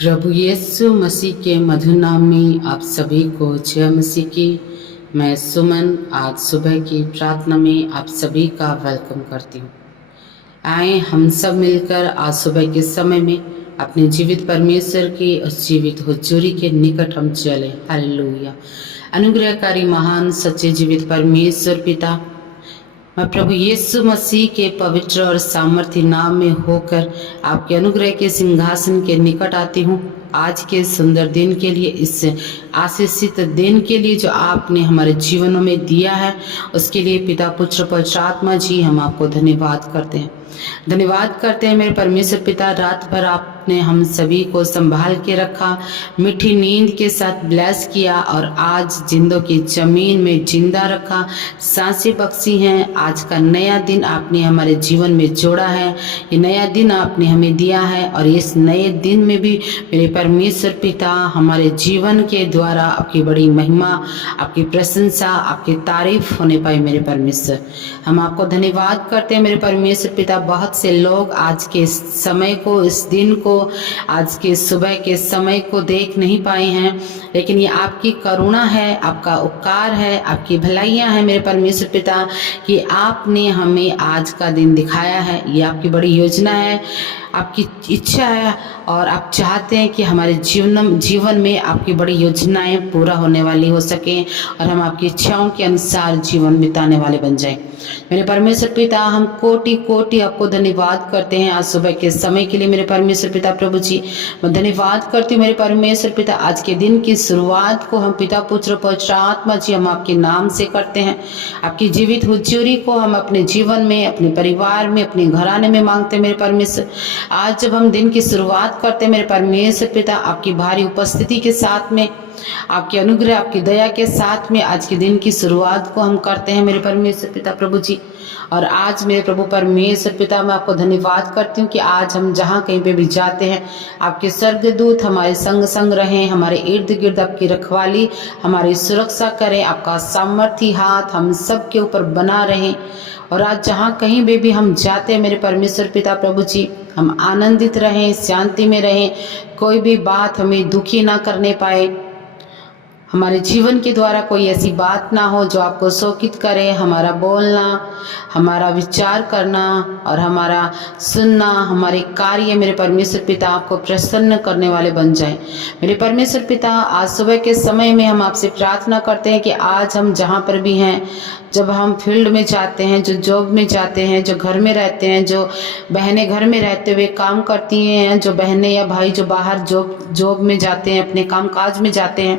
प्रभु यीशु मसीह के मधुर नाम में आप सभी को जय मसीह की। मैं सुमन आज सुबह की प्रार्थना में आप सभी का वेलकम करती हूँ। आए हम सब मिलकर आज सुबह के समय में अपने जीवित परमेश्वर की उस जीवित हुजूरी के निकट हम चले। हालेलुया। अनुग्रहकारी महान सच्चे जीवित परमेश्वर पिता, मैं प्रभु यीशु मसीह के पवित्र और सामर्थ्य नाम में होकर आपके अनुग्रह के सिंहासन के निकट आती हूँ। आज के सुंदर दिन के लिए, इस आशीषित दिन के लिए जो आपने हमारे जीवनों में दिया है, उसके लिए पिता पुत्र पवित्र आत्मा जी हम आपको धन्यवाद करते हैं। धन्यवाद करते हैं मेरे परमेश्वर पिता, रात भर आपने हम सभी को संभाल के रखा, मीठी नींद के साथ ब्लेस किया और आज जिंदों की जमीन में जिंदा रखा, सांसें बख्शी हैं। आज का नया दिन आपने हमारे जीवन में जोड़ा है, ये नया दिन आपने हमें दिया है और इस नए दिन में भी मेरे परमेश्वर पिता हमारे जीवन के द्वारा आपकी बड़ी महिमा, आपकी प्रशंसा, आपकी तारीफ होने पाए। मेरे परमेश्वर हम आपको धन्यवाद करते हैं मेरे परमेश्वर पिता। बहुत से लोग आज के समय को, इस दिन को, आज के सुबह के समय को देख नहीं पाए हैं, लेकिन ये आपकी करुणा है, आपका उपकार है, आपकी भलाइयाँ हैं मेरे परमेश्वर पिता कि आपने हमें आज का दिन दिखाया है। ये आपकी बड़ी योजना है, आपकी इच्छा है और आप चाहते हैं कि हमारे जीवन में आपकी बड़ी योजनाएं पूरा होने वाली हो सकें और हम आपकी इच्छाओं के अनुसार जीवन बिताने वाले बन जाएं। मेरे परमेश्वर पिता, हम कोटि कोटि आपको धन्यवाद करते हैं आज सुबह के समय के लिए। मेरे परमेश्वर पिता प्रभु जी, मैं धन्यवाद करती हूँ मेरे परमेश्वर पिता। आज के दिन की शुरुआत को हम पिता पुत्र पवित्र आत्मा जी हम आपके नाम से करते हैं। आपकी जीवित हुजूरी को हम अपने जीवन में, अपने परिवार में, अपने घराने में मांगते हैं मेरे परमेश्वर। आज जब हम दिन की शुरुआत करते हैं मेरे परमेश्वर पिता, आपकी भारी उपस्थिति के साथ में, आपके अनुग्रह, आपकी दया के साथ में आज के दिन की शुरुआत को हम करते हैं मेरे परमेश्वर पिता प्रभु जी। और आज मेरे प्रभु परमेश्वर पिता, मैं आपको धन्यवाद करती हूँ कि आज हम जहाँ कहीं पे भी जाते हैं, आपके स्वर्गदूत हमारे संग संग रहें, हमारे इर्द गिर्द आपकी रखवाली, हमारी सुरक्षा करें, आपका सामर्थ्य हाथ हम सब के ऊपर बना रहे। और आज जहाँ कहीं भी हम जाते हैं मेरे परमेश्वर पिता प्रभु जी, हम आनंदित रहें, शांति में रहें, कोई भी बात हमें दुखी ना करने पाए। हमारे जीवन के द्वारा कोई ऐसी बात ना हो जो आपको शोकित करे। हमारा बोलना, हमारा विचार करना और हमारा सुनना, हमारे कार्य मेरे परमेश्वर पिता आपको प्रसन्न करने वाले बन जाए। मेरे परमेश्वर पिता, आज सुबह के समय में हम आपसे प्रार्थना करते हैं कि आज हम जहाँ पर भी हैं, जब हम फील्ड में जाते हैं, जो जॉब में जाते हैं, जो घर में रहते हैं, जो बहनें घर में रहते हुए काम करती हैं, जो बहनें या भाई जो बाहर जॉब में जाते हैं, अपने काम काज में जाते हैं,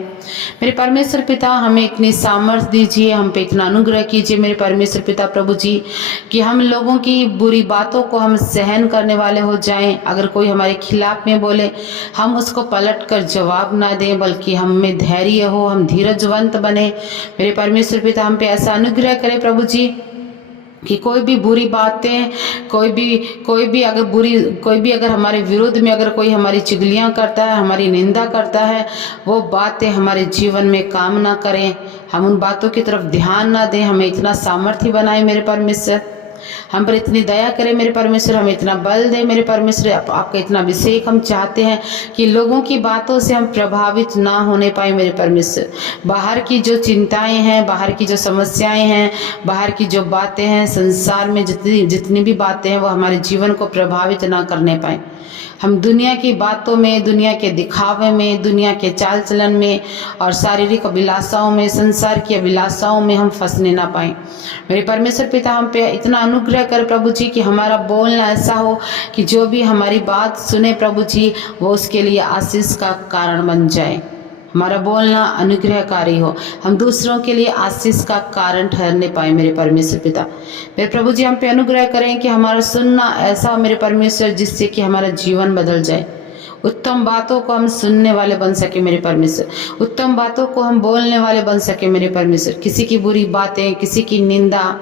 मेरे परमेश्वर पिता हमें इतनी सामर्थ्य दीजिए, हम पे इतना अनुग्रह कीजिए मेरे परमेश्वर पिता प्रभु जी कि हम लोगों की बुरी बातों को हम सहन करने वाले हो जाएं। अगर कोई हमारे खिलाफ में बोले, हम उसको पलट कर जवाब ना दें, बल्कि हम में धैर्य हो, हम धीरजवंत बने। मेरे परमेश्वर पिता हम पे ऐसा अनुग्रह करें प्रभु जी कि कोई भी बुरी बातें, कोई भी अगर हमारे विरोध में अगर कोई हमारी चुगलियां करता है, हमारी निंदा करता है, वो बातें हमारे जीवन में काम ना करें, हम उन बातों की तरफ ध्यान ना दें। हमें इतना सामर्थ्य बनाए मेरे परमेश्वर, हम पर इतनी दया करें मेरे परमेश्वर, हमें इतना बल दे मेरे परमेश्वर, आपका इतना अभिषेक हम चाहते हैं कि लोगों की बातों से हम प्रभावित ना होने पाए मेरे परमेश्वर। बाहर की जो चिंताएं हैं, बाहर की जो समस्याएं हैं, बाहर की जो बातें हैं, संसार में जितनी भी बातें हैं, वो हमारे जीवन को प्रभावित ना करने पाए। हम दुनिया की बातों में, दुनिया के दिखावे में, दुनिया के चाल चलन में और शारीरिक अभिलाषाओं में, संसार की अभिलाषाओं में हम फंसने ना पाए। मेरे परमेश्वर पिता हम पे इतना अनुग्रह कर प्रभु जी कि हमारा बोलना ऐसा हो कि जो भी हमारी बात सुने प्रभु जी, वो उसके लिए आशीष का कारण बन जाए। हमारा बोलना अनुग्रहकारी हो, हम दूसरों के लिए आशीष का कारण ठहरने पाए मेरे परमेश्वर पिता। मेरे प्रभु जी हम पे अनुग्रह करें कि हमारा सुनना ऐसा हो मेरे परमेश्वर जिससे कि हमारा जीवन बदल जाए। उत्तम बातों को हम सुनने वाले बन सके मेरे परमेश्वर, उत्तम बातों को हम बोलने वाले बन सके मेरे परमेश्वर। किसी की बुरी बातें, किसी की निंदा,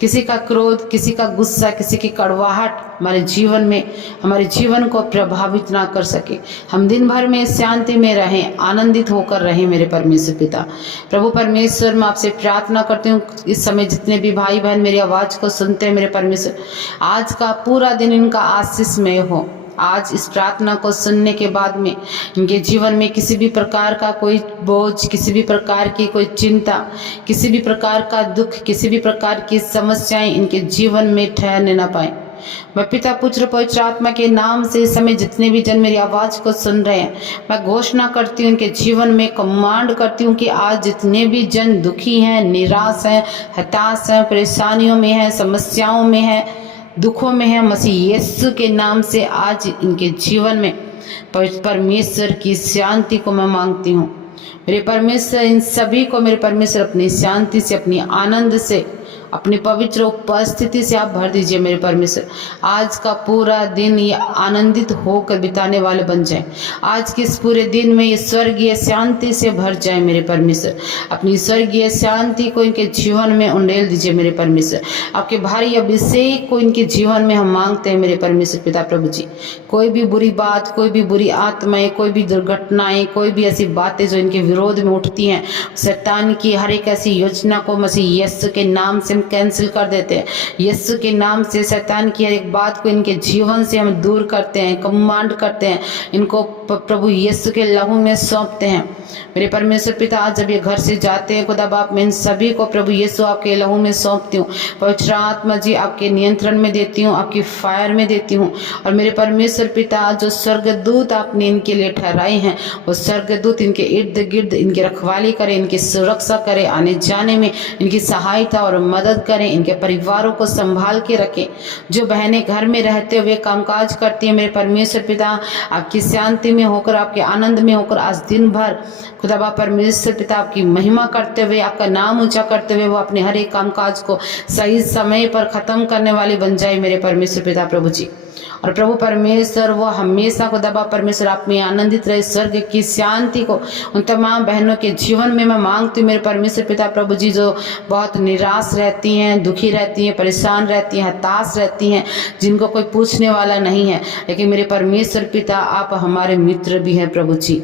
किसी का क्रोध, किसी का गुस्सा, किसी की कड़वाहट हमारे जीवन में, हमारे जीवन को प्रभावित ना कर सके। हम दिन भर में शांति में रहें, आनंदित होकर रहें मेरे परमेश्वर पिता। प्रभु परमेश्वर, मैं आपसे प्रार्थना करती हूँ इस समय जितने भी भाई बहन मेरी आवाज़ को सुनते हैं मेरे परमेश्वर, आज का पूरा दिन इनका आशीषमय हो, आज इस प्रार्थना को सुनने के बाद में इनके जीवन में किसी भी प्रकार का कोई बोझ, किसी भी प्रकार की कोई चिंता, किसी भी प्रकार का दुख, किसी भी प्रकार की समस्याएं इनके जीवन में ठहरने ना पाए। मैं पिता पुत्र पवित्र आत्मा के नाम से इस समय जितने भी जन मेरी आवाज को सुन रहे हैं, मैं घोषणा करती हूँ उनके जीवन में, कमांड करती हूँ कि आज जितने भी जन दुखी हैं, निराश हैं, हताश हैं, परेशानियों में हैं, समस्याओं में हैं, दुखों में हैं, मसीह यीशु के नाम से आज इनके जीवन में परमेश्वर की शांति को मैं मांगती हूँ। मेरे परमेश्वर इन सभी को मेरे परमेश्वर अपनी शांति से, अपनी आनंद से, अपनी पवित्र उपस्थिति से आप भर दीजिए मेरे परमेश्वर। आज का पूरा दिन ये आनंदित होकर बिताने वाले बन जाए। आज के इस पूरे दिन में ये स्वर्गीय शांति से भर जाए मेरे परमेश्वर। अपनी स्वर्गीय शांति को इनके जीवन में उंडेल दीजिए मेरे परमेश्वर। आपके भारी अभिषेक को इनके जीवन में हम मांगते हैं मेरे परमेश्वर पिता प्रभु जी। कोई भी बुरी बात, कोई भी बुरी आत्माएं, कोई भी दुर्घटनाएं, कोई भी ऐसी बातें जो इनके विरोध में उठती हैं, शैतान की हर एक ऐसी योजना को मसीह यीशु के नाम से कैंसिल कर देते हैं। यीशु के नाम से शैतान की हर एक बात को इनके जीवन से हम दूर करते हैं, कमांड करते हैं, इनको प्रभु यीशु के लहू में सौंपते हैं मेरे परमेश्वर पिता। आज जब ये घर से जाते हैं खुदा बाप, मैं इन सभी को प्रभु यीशु आपके लहू में सौंपती हूँ। पवित्र आत्मा जी आपके नियंत्रण में देती हूँ, आपकी फायर में देती हूँ। और मेरे परमेश्वर पिता जो स्वर्गदूत आपने इनके लिए ठहराए हैं, वो स्वर्गदूत इनके इर्द गिर्द इनकी रखवाली करे, इनकी सुरक्षा करे, आने जाने में इनकी सहायता और मदद करें, इनके परिवारों को संभाल के रखें। जो बहनें घर में रहते हुए कामकाज करती हैं मेरे परमेश्वर पिता, आपकी शांति में होकर, आपके आनंद में होकर आज दिन भर खुदा बाप परमेश्वर पिता आपकी महिमा करते हुए, आपका नाम ऊंचा करते हुए वो अपने हर एक कामकाज को सही समय पर खत्म करने वाली बन जाए मेरे परमेश्वर पिता प्रभु जी। और प्रभु परमेश्वर वो हमेशा खुदा बाप परमेश्वर आप में आनंदित रहे। स्वर्ग की शांति को उन तमाम बहनों के जीवन में मैं मांगती हूँ मेरे परमेश्वर पिता प्रभु जी, जो बहुत निराश रहती हैं, दुखी रहती हैं, परेशान रहती हैं, हताश रहती हैं, जिनको कोई पूछने वाला नहीं है। लेकिन मेरे परमेश्वर पिता आप हमारे मित्र भी हैं प्रभु जी।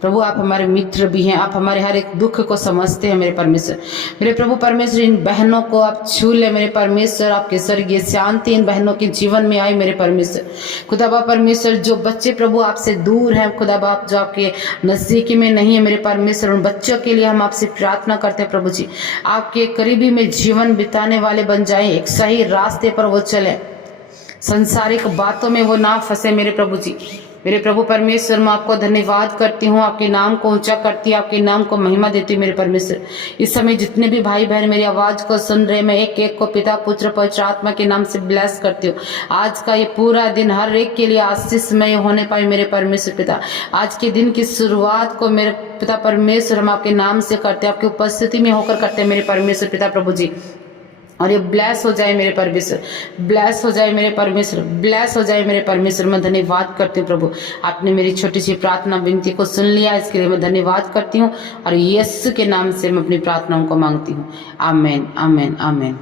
प्रभु आप हमारे मित्र भी हैं, आप हमारे हर एक दुख को समझते हैं मेरे परमेश्वर। मेरे प्रभु परमेश्वर इन बहनों को आप छू ले मेरे परमेश्वर। आपके स्वर्गीय शांति इन बहनों के जीवन में आए मेरे परमेश्वर। खुदा बाप परमेश्वर जो बच्चे प्रभु आपसे दूर हैं, खुदा बाप जो आपके नजदीकी में नहीं है मेरे परमेश्वर, उन बच्चों के लिए हम आपसे प्रार्थना करते हैं प्रभु जी, आपके करीबी में जीवन बिताने वाले बन जाए, एक सही रास्ते पर वो चले, संसारिक बातों में वो ना फंसे मेरे प्रभु जी। मेरे प्रभु परमेश्वर मैं आपको धन्यवाद करती हूँ, आपके नाम को ऊंचा करती हूँ, आपके नाम को महिमा देती हूँ मेरे परमेश्वर। इस समय जितने भी भाई बहन मेरी आवाज को सुन रहे, मैं एक एक को पिता पुत्र पवित्र आत्मा के नाम से ब्लेस करती हूँ। आज का ये पूरा दिन हर एक के लिए आशीषमय होने पाए मेरे परमेश्वर पिता। आज के दिन की शुरुआत को मेरे पिता परमेश्वर हम आपके नाम से करते हैं, आपकी उपस्थिति में होकर करते हैं मेरे परमेश्वर पिता प्रभु जी। और ये ब्लेस हो जाए मेरे परमेश्वर, ब्लेस हो जाए मेरे परमेश्वर, ब्लेस हो जाए मेरे परमेश्वर। मैं धन्यवाद करती हूँ प्रभु, आपने मेरी छोटी सी प्रार्थना विनती को सुन लिया, इसके लिए मैं धन्यवाद करती हूँ। और यीशु के नाम से मैं अपनी प्रार्थनाओं को मांगती हूँ। आमीन, आमीन, आमीन।